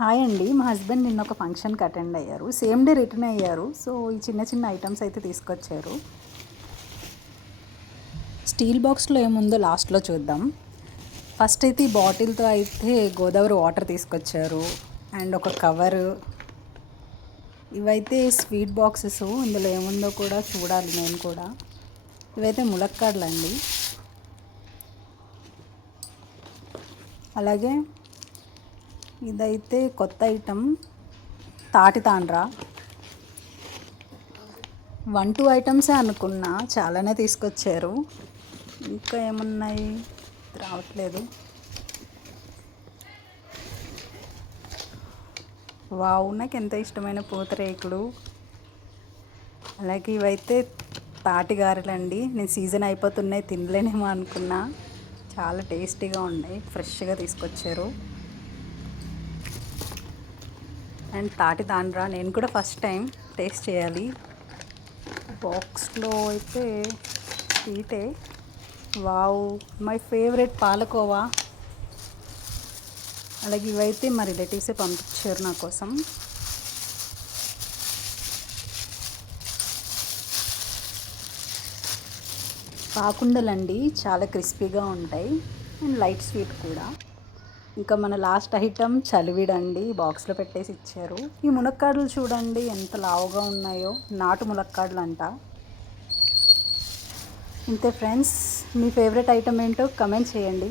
Hi అండి. మా husband నిన్న ఒక ఫంక్షన్కి అటెండ్ అయ్యారు. సేమ్ డే రిటర్న్ అయ్యారు. సో ఈ చిన్న చిన్న ఐటమ్స్ అయితే తీసుకొచ్చారు. స్టీల్ బాక్స్లో ఏముందో లాస్ట్లో చూద్దాం. ఫస్ట్ అయితే ఈ బాటిల్తో అయితే గోదావరి వాటర్ తీసుకొచ్చారు. అండ్ ఒక కవరు. ఇవైతే స్వీట్ బాక్సెస్. ఇందులో ఏముందో కూడా చూడాలి నేను కూడా. ఇవైతే ములక్కాడలండి. అలాగే ఇదైతే కొత్త ఐటమ్ తాటి తాండ్రా. 1-2 ఐటమ్సే అనుకున్నా, చాలానే తీసుకొచ్చారు. ఇంకా ఏమున్నాయి రావట్లేదు. వావ్, నాకు ఎంత ఇష్టమైన పూతరేకులు. అలాగే ఇవైతే తాటి గారెలండి. నేను సీజన్ అయిపోతున్నాయి తినలేనేమో అనుకున్నా, చాలా టేస్టీగా ఉన్నాయి, ఫ్రెష్గా తీసుకొచ్చారు. అండ్ తాటి తాండ్రా నేను కూడా ఫస్ట్ టైం టేస్ట్ చేయాలి. బాక్స్లో అయితే స్వీటే. Wow, my favourite palkova. అలాగే ఇవైతే మా రిలేటివ్సే పంపించారు నా కోసం. పాకుండలండి, చాలా క్రిస్పీగా ఉంటాయి అండ్ లైట్ స్వీట్ కూడా. ఇంకా మన లాస్ట్ ఐటమ్ చలివిడండి, బాక్స్లో పెట్టేసి ఇచ్చారు. ఈ ములక్కాడలు చూడండి ఎంత లావుగా ఉన్నాయో, నాటు ములక్కాడలు అంట. ఇంతే ఫ్రెండ్స్, మీ ఫేవరెట్ ఐటమ్ ఏంటో కమెంట్ చేయండి.